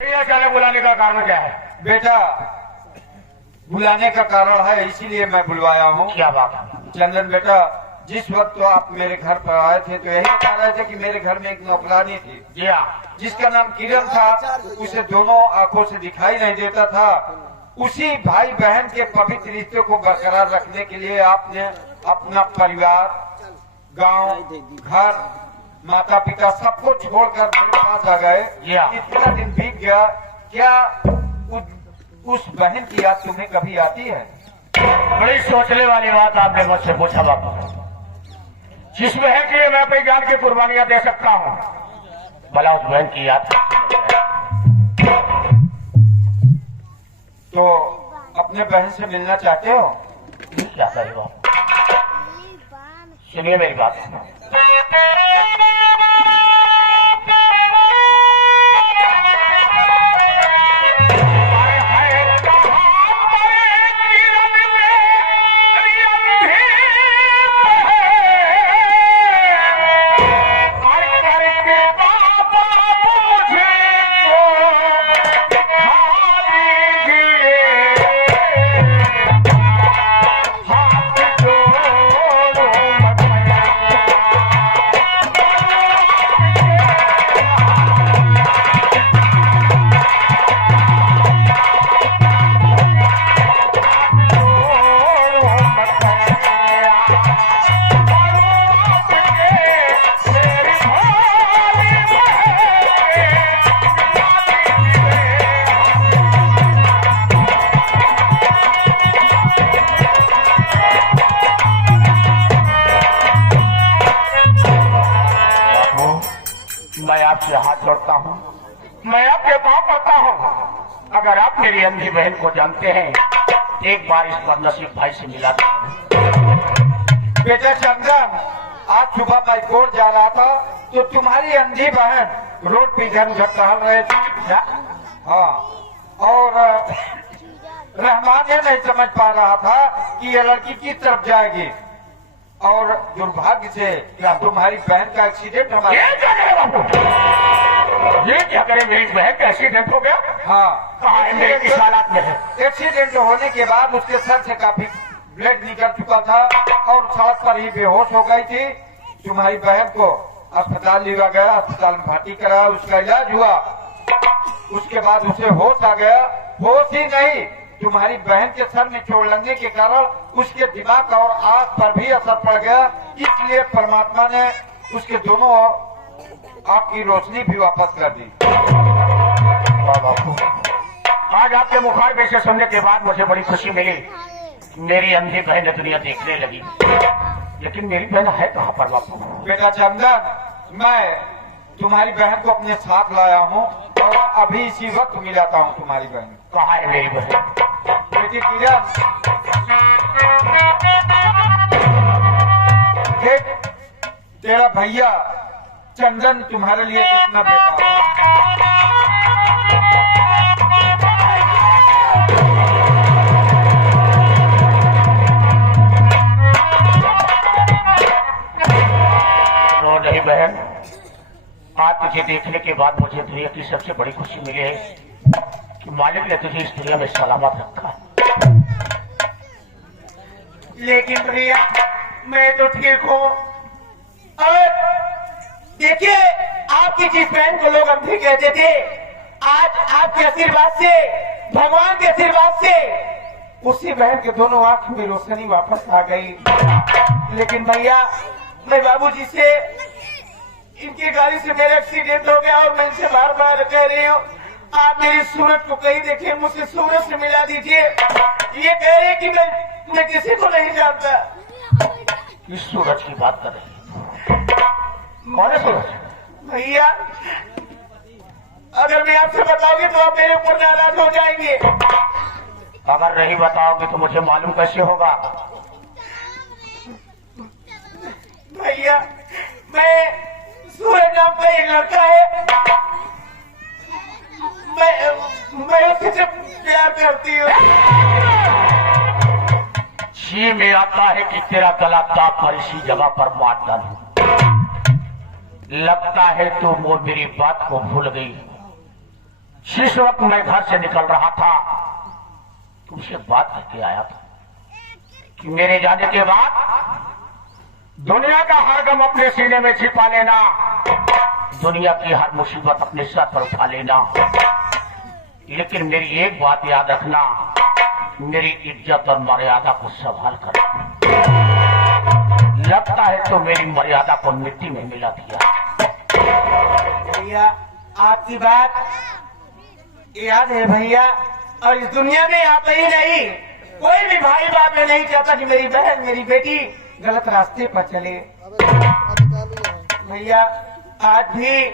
अचानक बुलाने का कारण क्या है? बेटा, बुलाने का कारण है इसीलिए मैं बुलवाया हूँ। क्या बात है? चंदन बेटा, जिस वक्त तो आप मेरे घर पर आए थे तो यही बता रहे थे कि मेरे घर में एक नौकरानी थी जी हाँ। जिसका नाम किरण था। उसे दोनों आंखों से दिखाई नहीं देता था। उसी भाई बहन के पवित्र रिश्ते को बरकरार रखने के लिए आपने अपना परिवार, गांव, घर, माता पिता सबको छोड़कर मेरे पास आ गए। इतना दिन बीत गया, क्या उस बहन की याद तुम्हें कभी आती है? बड़ी सोचने वाली बात आपने मुझसे पूछा बापू। जिस बहन के लिए मैं अपनी जान की कुर्बानियां दे सकता हूँ, भला उस बहन की याद तो अपने बहन से मिलना चाहते हो? क्या करेगा? सुनिए मेरी बात। मैं आपसे हाथ जोड़ता हूँ, मैं आपके पाँव पड़ता हूँ। अगर आप मेरी अंधी बहन को जानते हैं, एक बार इस पर नसीब भाई से मिला दो। बेटा चंदन, आज सुबह मैं कोर्ट जा रहा था तो तुम्हारी अंधी बहन रोड पे इधर उधर टहल रहे थे। हाँ, और रहमान ये नहीं समझ पा रहा था कि ये लड़की किस तरफ जाएगी, और दुर्भाग्य से तुम्हारी बहन का एक्सीडेंट हमारे। ये क्या करे, मेरी बहन का एक्सीडेंट हो गया? हाँ, कहाँ है? मेरे किस हालात में है? एक्सीडेंट होने के बाद उसके सर से काफी ब्लड निकल चुका था और सड़क पर ही बेहोश हो गई थी। तुम्हारी बहन को अस्पताल लिया गया, अस्पताल में भर्ती कराया, उसका इलाज हुआ। उसके बाद उसे होश आ गया। होश ही नहीं, तुम्हारी बहन के सर में चोट लगने के कारण उसके दिमाग और आंख पर भी असर पड़ गया। इसलिए परमात्मा ने उसके दोनों आपकी रोशनी भी वापस कर दी। आज आपके मुखारबे से सुनने के बाद मुझे बड़ी खुशी मिली। मेरी अंधी बहन दुनिया देखने लगी, लेकिन मेरी बहन है कहाँ पर बापू? बेटा चंदन, मैं तुम्हारी बहन को अपने साथ लाया हूँ और अभी इसी वक्त मिलाता हूँ तुम्हारी बहन। कहाँ है मेरी बहन? बेटी किरण, देख तेरा भैया चंदन तुम्हारे लिए कितना बेटा। रो नहीं बहन, आज तुझे देखने के बाद मुझे दुनिया की सबसे बड़ी खुशी मिली है कि मालिक ने तुझे इस दुनिया में सलामत रखा। लेकिन भैया मैं तो ठीक हूँ। और देखिए, आपकी जिस बहन को लोग अंधी कहते थे, आज आपके आशीर्वाद से, भगवान के आशीर्वाद से उसी बहन के दोनों आंख में रोशनी वापस आ गई। लेकिन भैया, मैं बाबूजी से, इनकी गाड़ी से मेरा एक्सीडेंट हो गया और मैं इनसे बार बार कह रही हूँ, आप मेरी सूरज को कहीं देखे, मुझसे सूरज से मिला दीजिए। ये कह रहे कि मैं किसी को नहीं जानता। इस सूरज की बात कर रही है? कौन है सूरज? भैया, अगर मैं आपसे बताऊंगी तो आप मेरे ऊपर नाराज हो जाएंगे। अगर नहीं बताओगे तो मुझे मालूम कैसे होगा? भैया, मैं सूरज नाम का एक लड़का है, मैं उससे प्यार करती हूँ। जी में आता है कि तेरा गला दाब पर इसी जगह पर मार डालूं। लगता है तो वो मेरी बात को भूल गई। जिस वक्त मैं घर से निकल रहा था तुमसे बात करके आया था कि मेरे जाने के बाद दुनिया का हर गम अपने सीने में छिपा लेना, दुनिया की हर मुसीबत अपने सर पर उठा लेना, लेकिन मेरी एक बात याद रखना, मेरी इज्जत और मर्यादा को संभाल कर। लगता है तो मेरी मर्यादा को मिट्टी में मिला दिया। भैया आपकी बात याद है भैया, और इस दुनिया में आप ही नहीं, कोई भी भाई बाप में नहीं चाहता कि मेरी बहन मेरी बेटी गलत रास्ते पर चले। भैया आज भी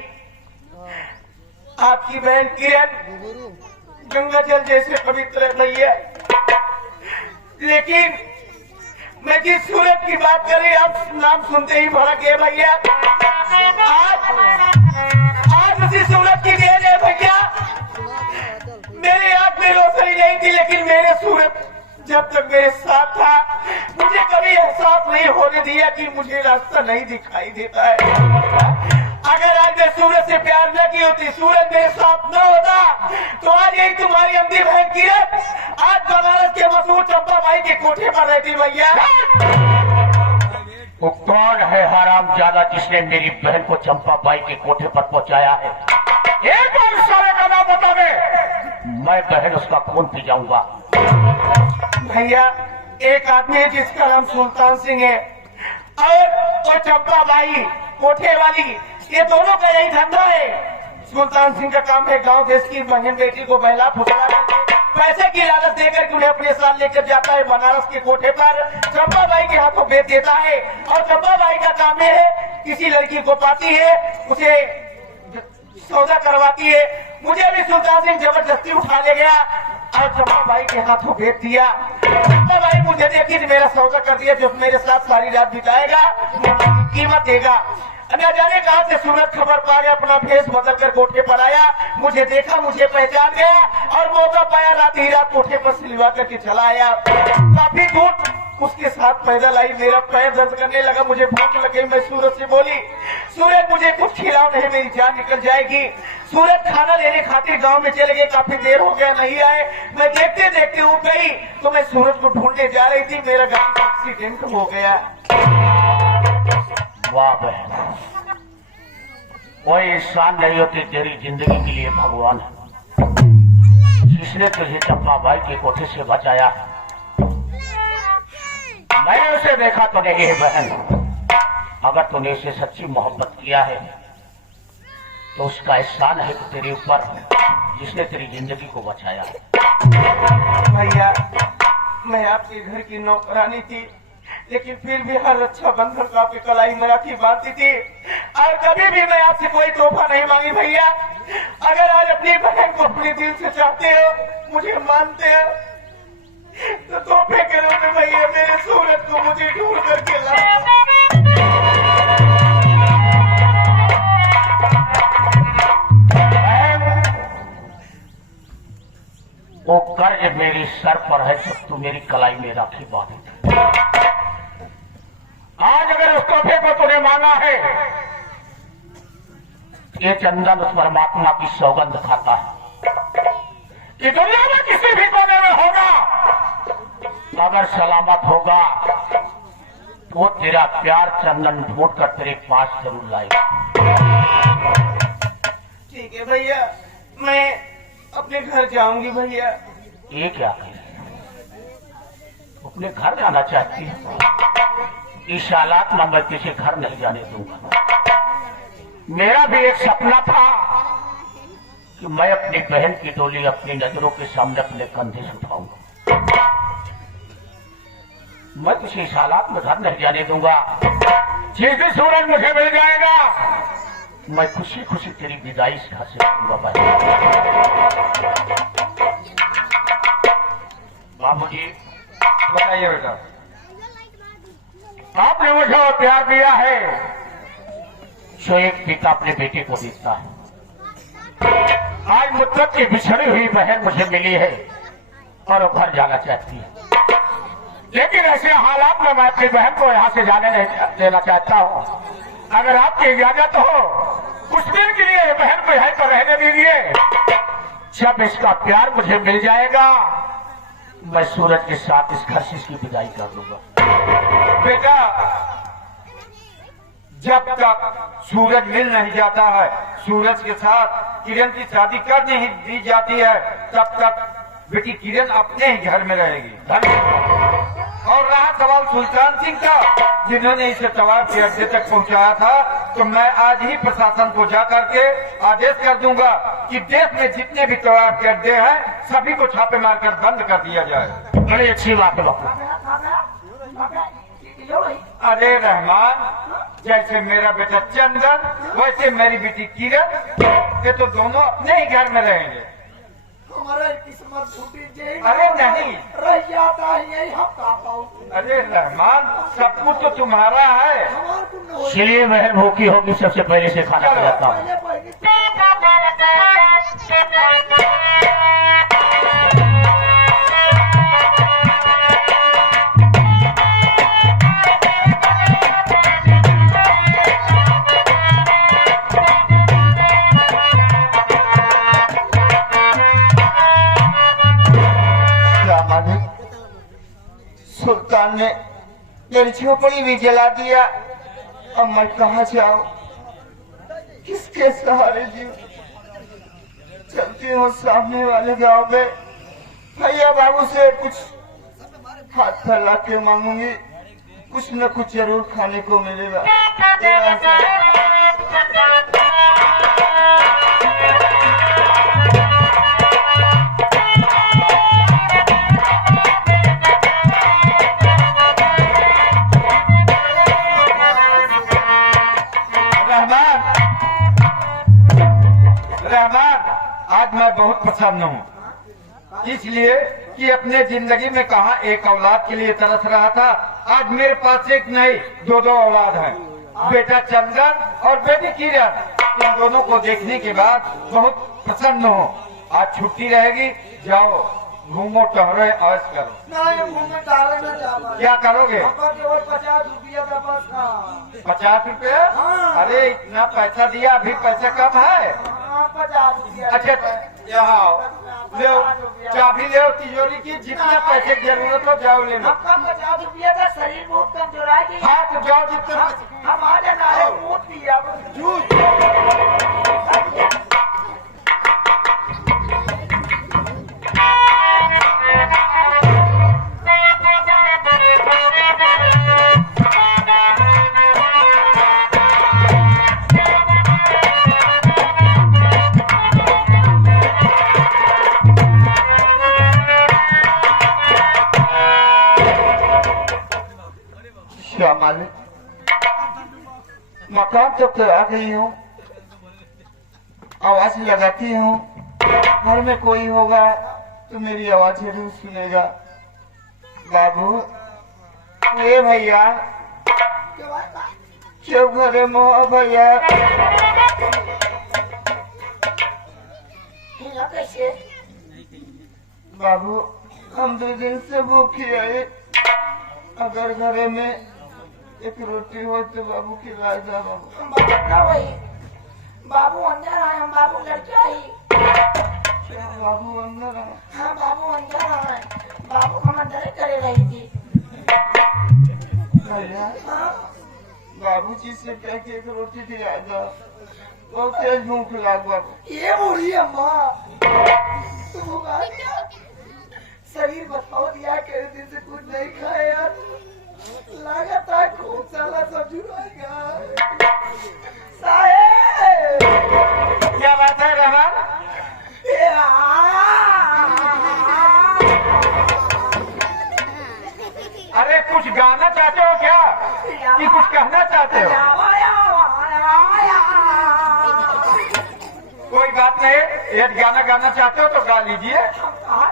आपकी बहन किरण गंगा जल जैसे पवित्र है भैया, लेकिन मैं जिस सूरत की बात कर रही आप नाम सुनते ही भड़क गए भैया। आज उसी सूरत की देन है भैया, मेरे आंख में रोशनी नहीं थी, लेकिन मेरे सूरत जब तक मेरे साथ था मुझे कभी एहसास नहीं होने दिया कि मुझे रास्ता नहीं दिखाई देता है। अगर आज मैं सूरज से प्यार न की होती, सूरज मेरे साथ न होता, तो आज यही तुम्हारी अंधी बहन किरण आज बनारस के मशहूर चंपा बाई के कोठे पर रहती भैया। वो कौन है हरामजादा जिसने मेरी बहन को चंपा बाई के कोठे पर पहुंचाया है? एक बार सारे का नाम बता दे, मैं बहन उसका खून पी जाऊंगा। भैया एक आदमी है जिसका नाम सुल्तान सिंह है, और वो चंपा बाई कोठे वाली, ये दोनों का यही धंधा है। सुल्तान सिंह का काम है गांव देश की बहन बेटी को बहला फुसला करके पैसे की लालच देकर उन्हें अपने साथ लेकर जाता है बनारस के कोठे पर, चंपा बाई के हाथों बेच देता है। और चंपा बाई का काम है किसी लड़की को पाती है, उसे सौदा करवाती है। मुझे भी सुल्तान सिंह जबरदस्ती उठा ले गया और चंपा बाई के हाथों भेज दिया। चंपा बाई मुझे देखी तो मेरा सौदा कर दिया, जो मेरे साथ सारी रात बिताएगा कीमत देगा। न जाने कहां से सूरज खबर पा गया, अपना भेष बदल कर कोठे पर आया, मुझे देखा, मुझे पहचान गया और मौका पाया रात ही रात कोठे पर सिलवा करके चला आया। काफी दूर उसके साथ पैदल आई, मेरा पैर दर्द करने लगा, मुझे भूख लग गई। मैं सूरज से बोली, सूरज मुझे कुछ खिलाओ नहीं मेरी जान निकल जाएगी। सूरज खाना लेने खातिर गांव में चले गए, काफी देर हो गया नहीं आए। मैं देखते देखते उठ गई तो मैं सूरज को ढूंढने जा रही थी, मेरा गाड़ी का एक्सीडेंट हो गया। वाह बहन, कोई इंसान नहीं होती तेरी जिंदगी के लिए भगवान है, जिसने तुझे चंपा बाई के कोठे से बचाया। मैंने उसे देखा तो नहीं है बहन, अगर तूने उसे सच्ची मोहब्बत किया है तो उसका एहसान है कि तेरे ऊपर जिसने तेरी जिंदगी को बचाया है। भैया मैं आपके घर की नौकरानी थी, लेकिन फिर भी हर रक्षाबंधन का आपकी कलाई में राखी बांधती थी, और कभी भी मैं आपसे कोई तोहफा नहीं मांगी भैया। अगर आज अपनी बहन को अपने दिल से चाहते हो, मुझे मानते हो, तो तोहफे के रूप में भैया मेरे सूरज को मुझे ढूंढ करके लाओ। वो कर्ज मेरी सर पर है जब तू मेरी कलाई में राखी बांधी थी। आज अगर उस तोहफे को तूने मांगा है, ये चंदन उस परमात्मा की सौगंध खाता है कि दुनिया में किसी भी कोने में होगा, अगर सलामत होगा तो वो तेरा प्यार चंदन ढूंढ कर तेरे पास जरूर लाएगा। ठीक है भैया, मैं अपने घर जाऊंगी भैया। ये क्या है, अपने घर जाना चाहती है? इस हालात में मैं तुझे घर नहीं जाने दूंगा। मेरा भी एक सपना था कि मैं अपनी बहन की डोली अपनी नजरों के सामने अपने कंधे से उठाऊंगा। मैं तुझे इस हालात में घर नहीं जाने दूंगा। जिस दिन सूरज मुझे मिल जाएगा, मैं खुशी खुशी तेरी विदाई इस घर से करूंगा। बाबूजी बताइए बेटा, आपने मुझे और प्यार दिया है जो एक पिता अपने बेटे को देता है। आज मुद्दत की बिछड़ी हुई बहन मुझे मिली है और वो घर जाना चाहती है, लेकिन ऐसे हालात में मैं अपनी बहन को यहाँ से जाने नहीं देना चाहता हूँ। अगर आपकी इजाजत हो, कुछ दिन के लिए बहन को यहीं पर रहने दीजिए, जब इसका प्यार मुझे मिल जाएगा मैं सूरज के साथ इस घर से इसकी विदाई कर दूंगा। बेटा, जब तक सूरज मिल नहीं जाता है, सूरज के साथ किरण की शादी कर नहीं दी जाती है, तब तक बेटी किरण अपने ही घर में रहेगी। और रहा सवाल सुल्तान सिंह का, जिन्होंने इसे तवाब के अड्डे तक पहुंचाया था, तो मैं आज ही प्रशासन को जा करके आदेश कर दूंगा कि देश में जितने भी तवाब के अड्डे हैं सभी को छापे मारकर बंद कर दिया जाए। बड़ी अच्छी बात है बापू। अरे रहमान, जैसे मेरा बेटा चंदन वैसे मेरी बेटी किरण, ये तो दोनों अपने ही घर में रहेंगे। हमारा किस्मत फूटी जाए। अरे नहीं, रह जाता है यही हम का पाऊं। अरे रहमान, सब कुछ तो तुम्हारा है। हमारे को न हो चलिए बहन भूखी होगी, सबसे पहले से खाना खिलाता हूँ। पहले पहले सुल्तान ने मेरी झोपड़ी भी जला दिया। अब मैं कहाँ जाऊं, किसके सहारे जीऊं? चलती हूँ सामने वाले गांव में, भैया बाबू से कुछ हाथ फैला के मांगूंगी, कुछ न कुछ जरूर खाने को मिलेगा। आज मैं बहुत प्रसन्न हूँ, इसलिए कि अपने जिंदगी में कहा एक औलाद के लिए तरस रहा था, आज मेरे पास एक नहीं दो औलाद है, बेटा चंदन और बेटी किरण। इन दोनों को देखने के बाद बहुत प्रसन्न हूँ। आज छुट्टी रहेगी, जाओ घूमो टहरो ऐश करो। नहीं घूमे डाले न जावा। क्या करोगे? हमको केवल 50 रुपया का बस था। 50 रुपए? हाँ। अरे इतना पैसा दिया, अभी पैसा कम है। हाँ, 50 रुपया। अच्छा यहाँ आओ, ले चाबी ले तिजोरी की, जितना पैसे की जरूरत हो जाओ ले लो। आपका 50 रुपया का शरीर बहुत कमजोर है। हाँ तो जाओ जितना हम आ जाना है, मुँह दिया मालिक, मकान तक तो आ गई हूँ, आवाज लगाती हूँ, घर में कोई होगा तो मेरी आवाज जरूर सुनेगा। बाबू, ए भैया, क्यों घरे मोह भैया? कैसे? बाबू, हम 2 दिन से भूखी है, अगर घरे में एक रोटी हो तो बाबू खिला जा। बाबू अंदर आए, हम बाबू लड़के आई। बाबू अंदर है? हाँ बाबू अंदर आए, बाबू हम अंदर करे रही थी। भैया, हाँ? बाबू जी से कह के एक रोटी दिया जा, बहुत तेज भूख लाग बाबू। ये बोली अम्मा, शरीर बताओ दिया के दिन से कुछ नहीं खाया यार, लगातार खूब साला सब्जी रहेगा। साहेब, क्या बात है रहमान? अरे कुछ गाना चाहते हो क्या, कि कुछ कहना चाहते हो? कोई बात नहीं, एक गाना गाना चाहते हो तो गा लीजिए।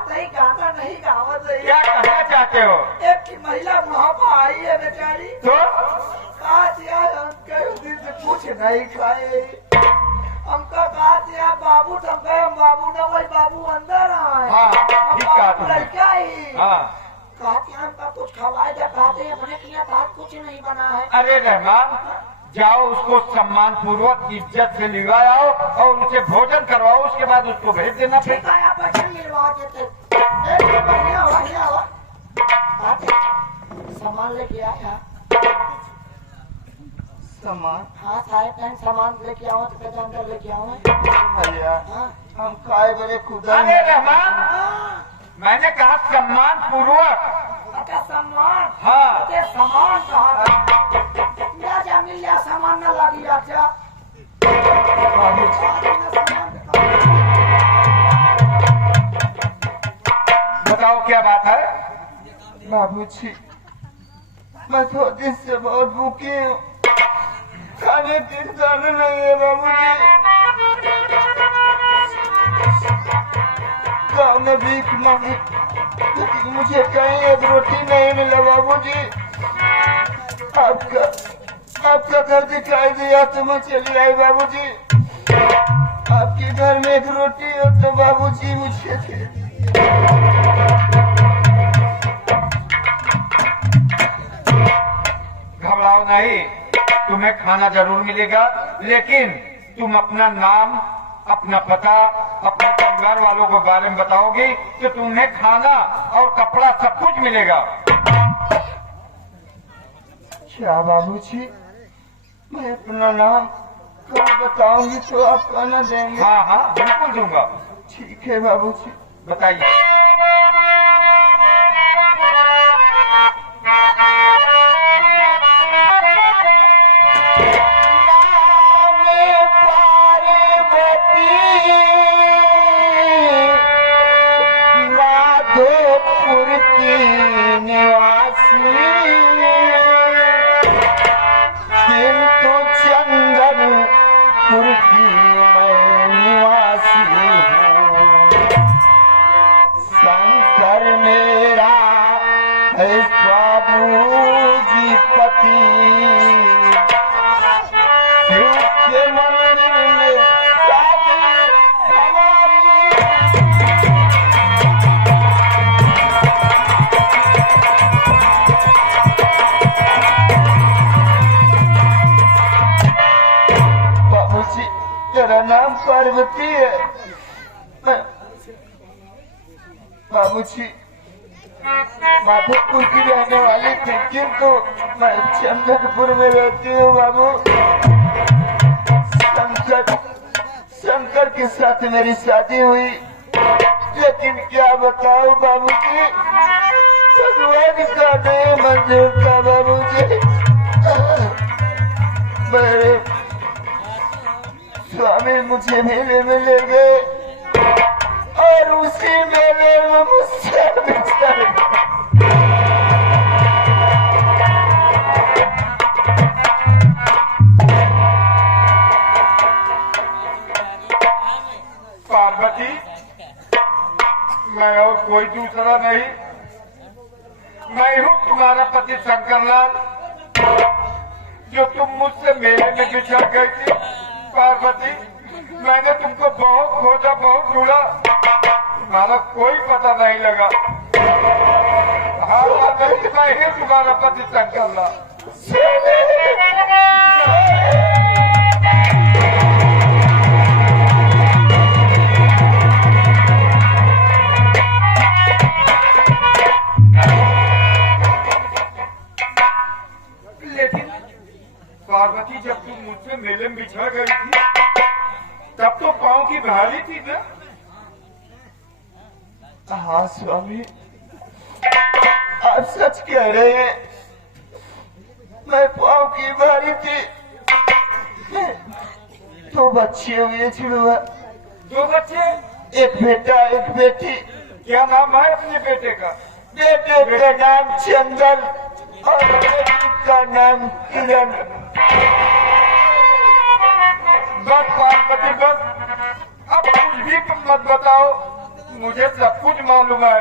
नहीं गाता नहीं गावत है। क्या कहना चाहते हो? एक की महिला बुढ़ापा आई है बेचारी, तो आज यार हम कई दिन से कुछ नहीं खाए, हमका बात यार बाबू तो हम बाबू न भाई बाबू अंदर आए। हाँ, ठीक कहा तुमने। लड़का ही हाँ, कहते हमका कुछ खवाए जा, कहते अपने किया बात कुछ नहीं बना है। अरे रहमान, जाओ उसको सम्मान पूर्वक इज्जत से लिवाओ और उनसे भोजन करवाओ, उसके बाद उसको भेज देना। फिर ठीक है, आप बच्चे मिलवा देते। बढ़िया हुआ। सामान लेके आया। सामान हाँ साहेब, कहीं सामान लेके आओ तो कहते अंदर लेके आओ। भैया हाँ हम खाए बड़े खुदा अरे रहमान, मैंने कहा सम्मान पूर्वक। अच्छा सामान, हाँ अरे सामान कहाँ मिल जा, मिल जा, सामान न लगी अच्छा। बताओ क्या बात है। बाबूजी मैं 2 दिन से बहुत भूखी हूँ, खाने की दाने नहीं है बाबूजी। गाँव में भीख मांगी लेकिन मुझे कहीं एक रोटी नहीं मिला बाबूजी। आपका घर दिखाई दिया तो मैं चली आई बाबूजी। आपके घर में एक रोटी हो तो बाबूजी मुझे दे दीजिए। घबराओ नहीं, तुम्हें खाना जरूर मिलेगा, लेकिन तुम अपना नाम, अपना पता, अपने परिवार वालों के बारे में बताओगी तो तुम्हें खाना और कपड़ा सब कुछ मिलेगा। क्या बाबूजी मैं अपना नाम कब बताऊंगी तो आप खाना देंगे? हाँ हाँ बिल्कुल दूंगा। ठीक है बाबूजी। बताइए। माधोपुर की निवासी किंतु चंदनपुर की मैं निवासी हूँ। शंकर मेरा है बाबूजी पति, शिव के मंदिर में शादी हमारी। बाबूजी तेरा नाम पार्वती है। बाबूजी माधोपुर की रहने वाली थी किंतु मैं चंदनपुर में रहती हूँ बाबू। शंकर के साथ मेरी शादी हुई, लेकिन क्या बताऊं बाबूजी, भगवान का नहीं मंजूर था बाबूजी। मेरे स्वामी मुझे मेले में ले गए और उसी मेले में मुझसे बिछड़ गए। पार्वती, मैं और कोई दूसरा नहीं, मैं हूँ तुम्हारा पति शंकरलाल, जो तुम मुझसे मेले में बिछड़ गई थी। पार्वती, मैंने तुमको बहुत खोजा, बहुत ढूंढा, तुम्हारा कोई पता नहीं लगा। हाँ मैं ही तुम्हारा पति शंकरलाल। लेकिन पार्वती, जब तुम मुझसे मेले में बिछड़ गई थी तब तो पाँव की भारी थी ना? हाँ स्वामी आप सच कह रहे हैं, मैं पाँव की भारी थी। 2 बच्चे हुए छुड़वा, 2 बच्चे? एक बेटा एक बेटी। क्या नाम है अपने बेटे का? बेटे का नाम चंदन और बेटी का नाम किरण। बस पार्वती बस, अब कुछ भी मत बताओ, मुझे सब कुछ मालूम है।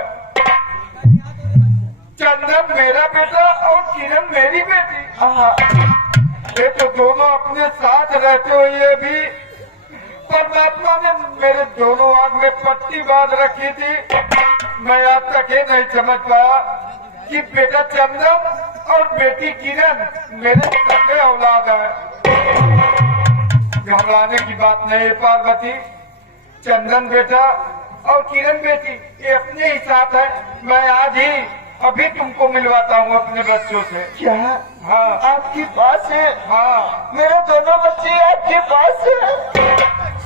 चंदन मेरा बेटा और किरण मेरी बेटी। हाँ ये तो दोनों अपने साथ रहते हुए भी परमात्मा ने मेरे दोनों आंख में पट्टी बांध रखी थी। मैं आज तक ये नहीं समझ पाया कि बेटा चंदन और बेटी किरण मेरे सगे औलाद है। घबराने की बात नहीं है पार्वती। चंदन बेटा और किरण बेटी ये अपने ही साथ है। मैं आज ही अभी तुमको मिलवाता हूँ अपने बच्चों से। क्या हाँ आपके पास है? हाँ मेरे दोनों बच्चे आपके पास है?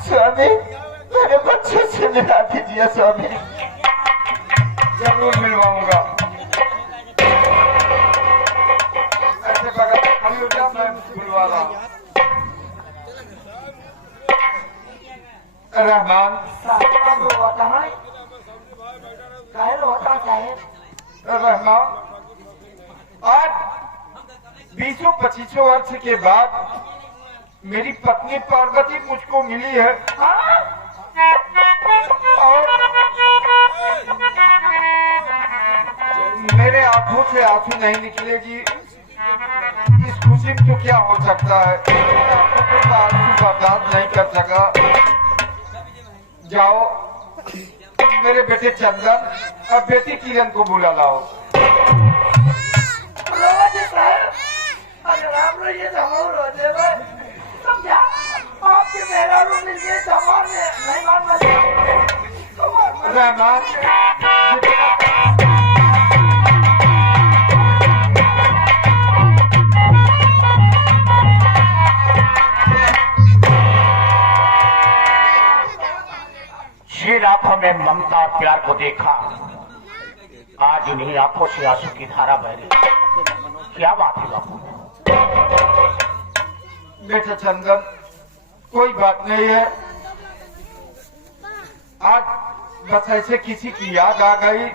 स्वामी मेरे बच्चों से मिला दीजिए स्वामी। जरूर मिलवाऊंगा। ऐसे बगल में खड़ी हो जा, मैं मिलवा रहा हूँ। रहमान रहमान, आज 20-25 वर्ष के बाद मेरी पत्नी पार्वती मुझको मिली है और मेरे आंखों से आंसू नहीं निकलेगी। इस खुशी में तो क्या हो सकता है, आंसू बर्दाश्त नहीं कर सका। जाओ मेरे बेटे चंदन और बेटी किरण को बुला लाओ। रहमान शीर आंखों में ममता और प्यार को देखा, आज उन्हीं आंखों से आंसू की धारा बह रही। क्या बात है बापू? बेटा चंदन कोई बात नहीं है, आज बस ऐसे किसी की याद आ गई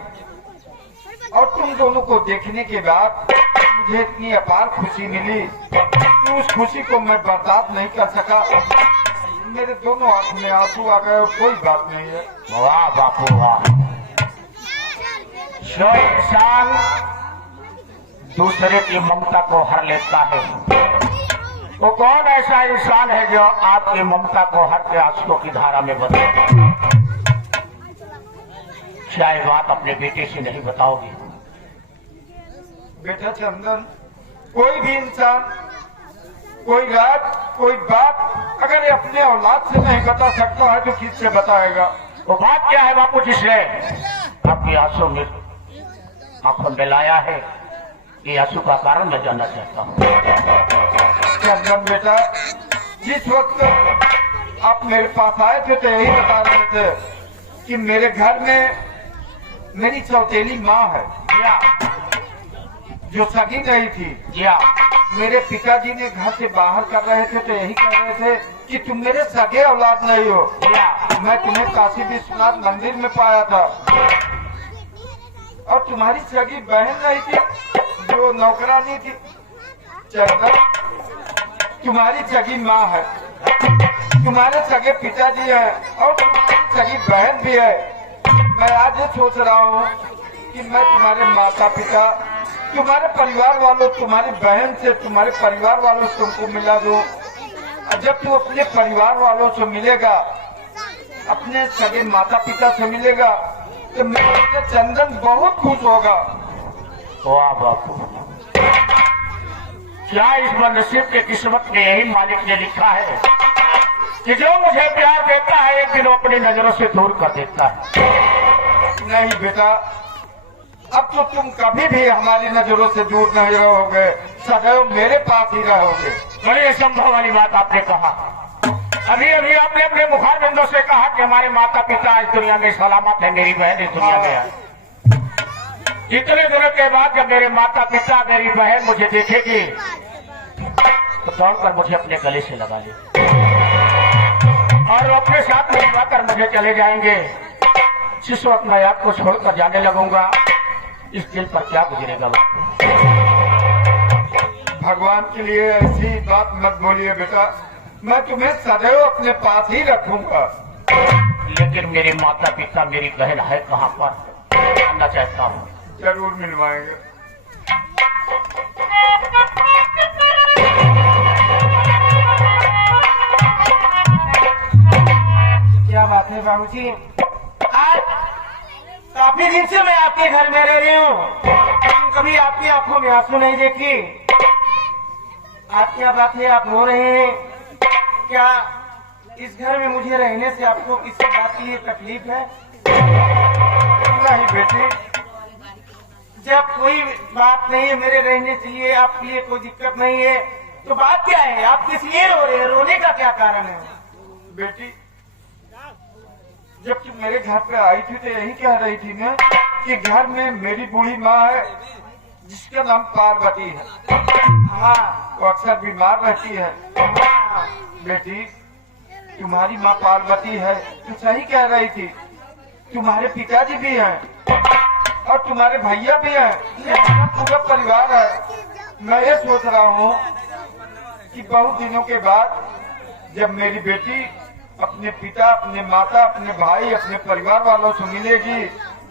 और तुम दोनों को देखने के बाद मुझे इतनी अपार खुशी मिली कि उस खुशी को मैं बर्दाश्त नहीं कर सका। मेरे दोनों आंख में आंसू आ गए और कोई बात नहीं है। वाह बापू वाह। जो इंसान दूसरे की ममता को हर लेता है, वो कौन ऐसा इंसान है जो आपकी ममता को हर के आंसुओं की धारा में बदले? क्या ये बात अपने बेटे से नहीं बताओगी? बेटा चंदन, कोई भी इंसान कोई राज कोई बात अगर ये अपने औलाद से नहीं बता सकता है तो किससे बताएगा? वो बात क्या है बापू जिसने आपकी आंसू में आंखों में लाया है? ये आंसू का कारण मैं जानना चाहता हूँ। चंदन बेटा, जिस वक्त आप मेरे पास आए थे तो यही बता रहे थे कि मेरे घर में मेरी सौतेली माँ है जो सगी नहीं थी। मेरे पिताजी ने घर से बाहर कर रहे थे तो यही कह रहे थे कि तुम मेरे सगे औलाद नहीं हो। मैं तुम्हें काशी विश्वनाथ मंदिर में पाया था और तुम्हारी सगी बहन नहीं थी जो नौकरानी थी। चंदन, तुम्हारी सगी माँ है, तुम्हारे सगे पिताजी है और तुम्हारी सगी बहन भी है। मैं आज ये सोच रहा हूँ कि मैं तुम्हारे माता पिता, तुम्हारे परिवार वालों, तुम्हारी बहन से तुम्हारे परिवार वालों से तुमको मिला दो। और जब तू अपने परिवार वालों से मिलेगा, अपने सगे माता पिता से मिलेगा तो मेरा चंदन बहुत खुश होगा। वाह बापू, क्या इस बदनसीब के किस्मत में यही मालिक ने लिखा है कि जो मुझे प्यार देता है एक दिन वो अपनी नजरों से दूर कर देता है? नहीं बेटा, अब तो तुम कभी भी हमारी नजरों से दूर नहीं रहोगे, सदैव मेरे पास ही रहोगे। बड़ी असंभव वाली बात आपने कहा। अभी अभी आपने अपने मुखारबिंदों से कहा कि हमारे माता पिता इस दुनिया में सलामत है, मेरी बहन इस दुनिया में है। इतने दिनों के बाद जब मेरे माता पिता मेरी बहन मुझे देखेगी तो दौड़कर मुझे अपने गले से लगा ले और अपने साथ में मिलाकर मुझे चले जाएंगे। जिस वक्त मैं आपको छोड़कर जाने लगूंगा, इस दिल पर क्या गुजरेगा? भगवान के लिए ऐसी बात मत बोलिए बेटा, मैं तुम्हें सदैव अपने पास ही रखूंगा। लेकिन मेरे माता पिता मेरी बहन है कहाँ पर, जानना चाहता हूँ। जरूर मिलवाएंगे। क्या बात है बाबूजी, आज काफी दिन से मैं आपके घर में रह रही हूँ लेकिन कभी आपकी आंखों में आंसू नहीं देखी। आप क्या बात है, आप रो रहे हैं क्या? इस घर में मुझे रहने से आपको किसी बात की तकलीफ है? नहीं बेटी, जब कोई बात नहीं है मेरे रहने के लिए, आपके लिए कोई दिक्कत नहीं है, तो बात क्या है? आप किस लिए रो रहे हैं? रोने का क्या कारण है? बेटी जब तुम मेरे घर पे आई थी तो यही कह रही थी ना कि घर में मेरी बूढ़ी माँ है जिसका नाम पार्वती है, हाँ वो अक्सर बीमार रहती है। बेटी तुम्हारी माँ पार्वती है, तू सही कह रही थी। तुम्हारे पिताजी भी हैं और तुम्हारे भैया भी हैं, ये हमारा पूरा परिवार है। मैं ये सोच रहा हूँ कि बहुत दिनों के बाद जब मेरी बेटी अपने पिता, अपने माता, अपने भाई, अपने परिवार वालों से मिलेगी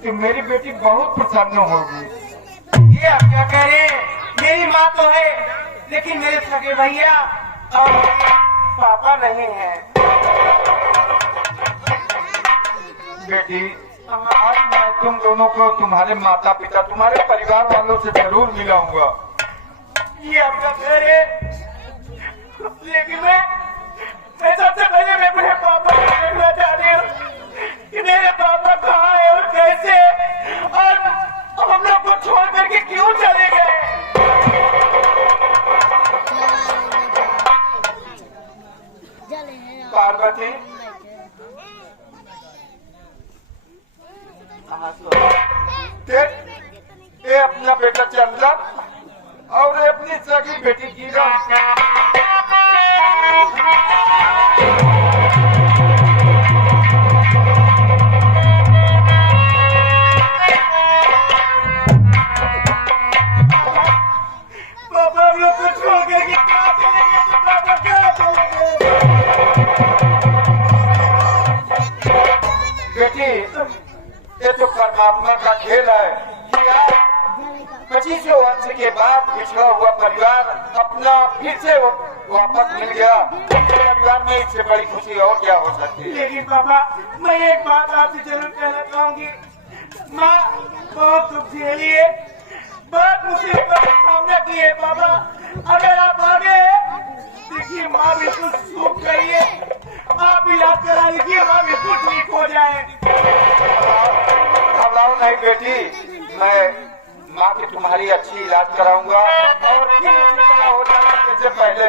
तो मेरी बेटी बहुत प्रसन्न होगी। ये आप क्या कह रहे हैं? मेरी माँ तो है, लेकिन मेरे सगे भैया और पापा नहीं है। बेटी आज मैं तुम दोनों को तुम्हारे माता पिता, तुम्हारे परिवार वालों से जरूर मिलाऊंगा। ये आपका घर है, लेकिन मैं सबसे पहले मैं अपने पापा को देखना चाहती हूँ कि मेरे पापा कहाँ है और कैसे, और हम लोग को छोड़ करके क्यों चले गए? पार्वती ये अपना बेटा चंद्रन और ये अपनी सगी बेटी किरण। पापा हम लोग को छोड़ करके कहाँ चले गए? तो पापा कहाँ चले गए? बेटी ये तो परमात्मा का खेल है कि आज 25 वर्ष के बाद पिछड़ा हुआ परिवार अपना फिर से वापस मिल गया। परिवार में इससे बड़ी खुशी और क्या हो सकती है? लेकिन पापा मैं एक बात आपसे जरूर कहना चाहूंगी, माँ बहुत दुख झेली है, बहुत मुसीबत का सामना की है। पापा अगर आप आगे देखिए, माँ बिल्कुल सूख गई है, आप इलाज करा लीजिए, माँ बिल्कुल ठीक हो जाए। घबराओ नहीं बेटी, मैं माँ की तुम्हारी अच्छी इलाज कराऊंगा और फिर उसी तरह हो जाएगा जैसे पहले।